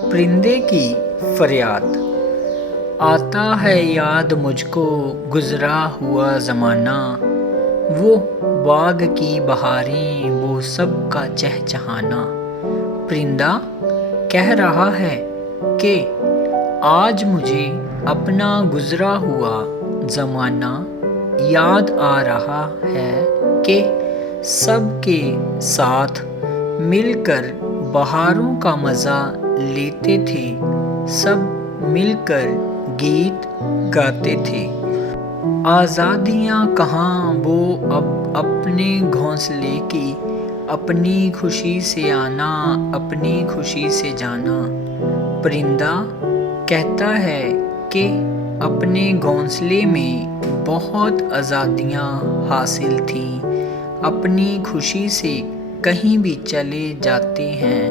پرندے کی فریاد۔ آتا ہے یاد مجھ کو گزرا ہوا زمانہ، وہ باغ کی بہاریں، وہ سب کا چہچہانا۔ پرندہ کہہ رہا ہے کہ آج مجھے اپنا گزرا ہوا زمانہ یاد آ رہا ہے کہ سب کے ساتھ مل کر بہاروں کا مزہ لیتے تھے، سب مل کر گیت گاتے تھے۔ آزادیاں کہاں، وہ اب اپنے گھونسلے کی، اپنی خوشی سے آنا، اپنی خوشی سے جانا۔ پرندہ کہتا ہے کہ اپنے گھونسلے میں بہت آزادیاں حاصل تھیں، اپنی خوشی سے کہیں بھی چلے جاتے ہیں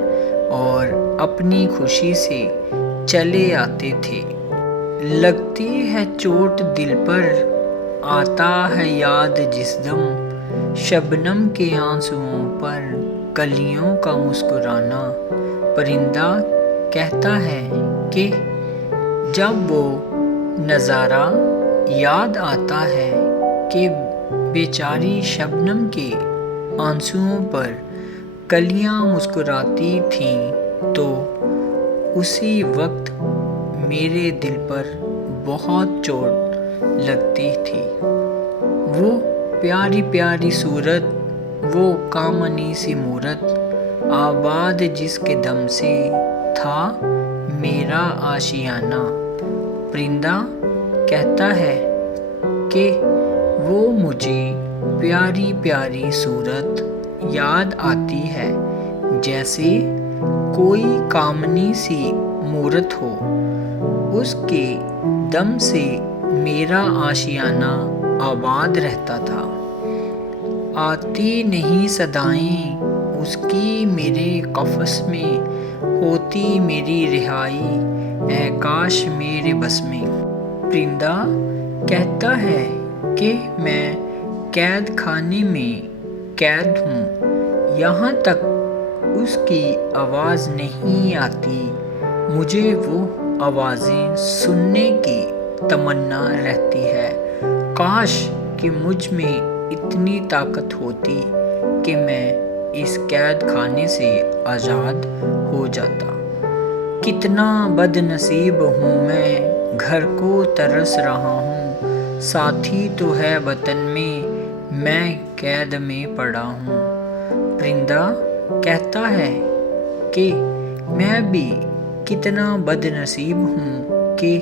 اور اپنی خوشی سے چلے آتے تھے۔ لگتی ہے چوٹ دل پر، آتا ہے یاد جس دم، شبنم کے آنسوؤں پر کلیوں کا مسکرانا۔ پرندہ کہتا ہے کہ جب وہ نظارہ یاد آتا ہے کہ بیچاری شبنم کے آنسوؤں پر کلیاں مسکراتی تھیں، تو اسی وقت میرے دل پر بہت چوٹ لگتی تھی۔ وہ پیاری پیاری صورت، وہ کامنی سی مورت، آباد جس کے دم سے تھا میرا آشیانہ۔ پرندہ کہتا ہے کہ وہ مجھے پیاری پیاری صورت یاد آتی ہے، جیسے کوئی کامنی سی مورت ہو، اس کے دم سے میرا آشیانہ آباد رہتا تھا۔ آتی نہیں صدائیں اس کی میرے قفس میں، ہوتی میری رہائی اے کاش میرے بس میں۔ پرندہ کہتا ہے کہ میں قید خانے میں قید ہوں، یہاں تک اس کی آواز نہیں آتی، مجھے وہ آوازیں سننے کی تمنا رہتی ہے۔ کاش کہ مجھ میں اتنی طاقت ہوتی کہ میں اس قید خانے سے آزاد ہو جاتا۔ کتنا بد نصیب ہوں میں، گھر کو ترس رہا ہوں، ساتھی تو ہے وطن میں قید میں پڑا ہوں۔ پرندہ کہتا ہے کہ میں بھی کتنا بد نصیب ہوں کہ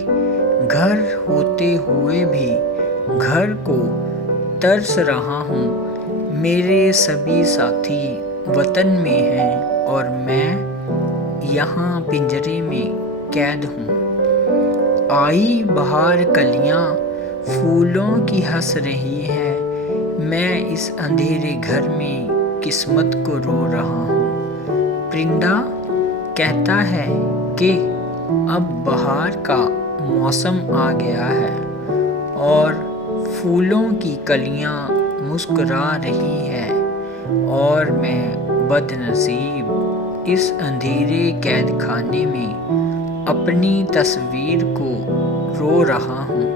گھر ہوتے ہوئے بھی گھر کو ترس رہا ہوں، میرے سبھی ساتھی وطن میں ہیں اور میں یہاں پنجرے میں قید ہوں۔ آئی بہار کلیاں پھولوں کی ہنس رہی ہے، میں اس اندھیرے گھر میں قسمت کو رو رہا ہوں۔ پرندہ کہتا ہے کہ اب بہار کا موسم آ گیا ہے اور پھولوں کی کلیاں مسکرا رہی ہیں اور میں بد نصیب اس اندھیرے قید خانے میں اپنی تصویر کو رو رہا ہوں۔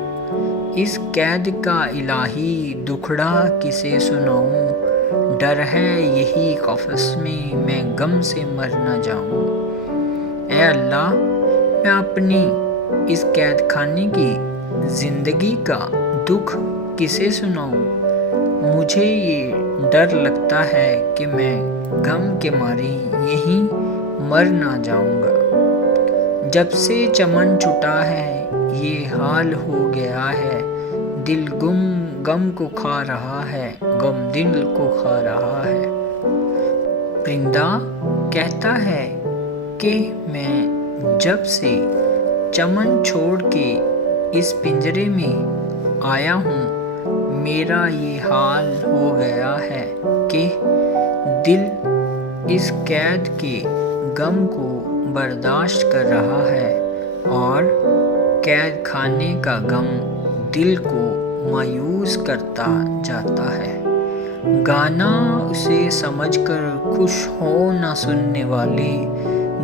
اس قید کا الہی دکھڑا کسے سناؤں، ڈر ہے یہی قفس میں غم سے مر نہ جاؤں۔ اے اللہ، میں اپنی اس قید خانے کی زندگی کا دکھ کسے سناؤں، مجھے یہ ڈر لگتا ہے کہ میں غم کے مارے یہیں مر نہ جاؤں گا۔ جب سے چمن چھٹا ہے یہ حال ہو گیا ہے، دل غم کو کھا رہا ہے، غم دل کو کھا رہا ہے۔ پرندہ کہتا ہے کہ میں جب سے چمن چھوڑ کے اس پنجرے میں آیا ہوں، میرا یہ حال ہو گیا ہے کہ دل اس قید کے غم کو برداشت کر رہا ہے اور قید خانے کا غم دل کو مایوس کرتا جاتا ہے۔ گانا اسے سمجھ کر خوش ہو نہ سننے والے،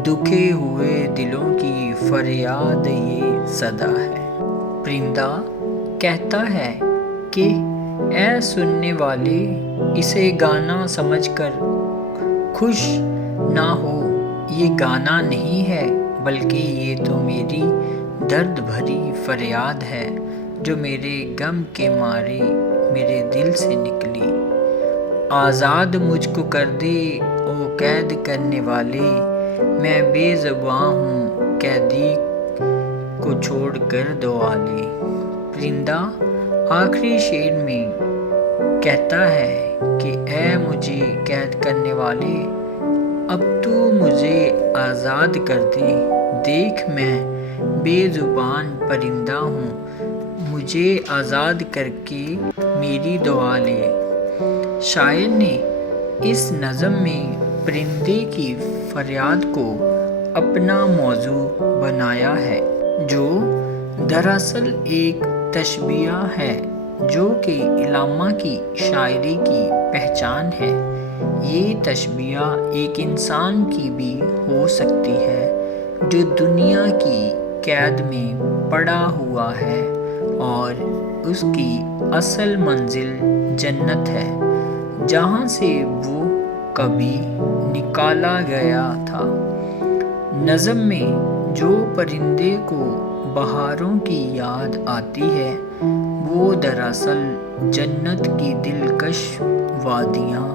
دکھے ہوئے دلوں کی فریاد یہ صدا ہے۔ پرندہ کہتا ہے کہ اے سننے والے، اسے گانا سمجھ کر خوش نہ ہو، یہ گانا نہیں ہے بلکہ یہ تو میری درد بھری فریاد ہے جو میرے غم کے مارے میرے دل سے نکلی۔ آزاد مجھ کو کر دے او قید کرنے والے، میں بے زباں ہوں قیدی کو چھوڑ کر دو والے۔ پرندہ آخری شعر میں کہتا ہے کہ اے مجھے قید کرنے والے، اب تو مجھے آزاد کر دے، دیکھ میں بے زبان پرندہ ہوں، مجھے آزاد کر کے میری دعا لے۔ شاعر نے اس نظم میں پرندے کی فریاد کو اپنا موضوع بنایا ہے، جو دراصل ایک تشبیہ ہے جو کہ علامہ کی شاعری کی پہچان ہے۔ یہ تشبیہ ایک انسان کی بھی ہو سکتی ہے جو دنیا کی قید میں پڑا ہوا ہے اور اس کی اصل منزل جنت ہے، جہاں سے وہ کبھی نکالا گیا تھا۔ نظم میں جو پرندے کو بہاروں کی یاد آتی ہے وہ دراصل جنت کی دلکش وادیاں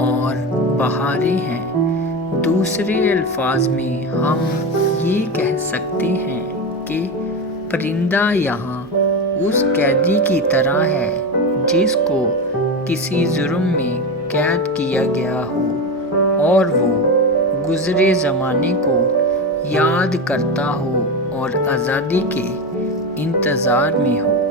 اور بہاریں ہیں۔ دوسرے الفاظ میں ہم یہ کہہ سکتے ہیں کہ پرندہ یہاں اس قیدی کی طرح ہے جس کو کسی جرم میں قید کیا گیا ہو اور وہ گزرے زمانے کو یاد کرتا ہو اور آزادی کے انتظار میں ہو۔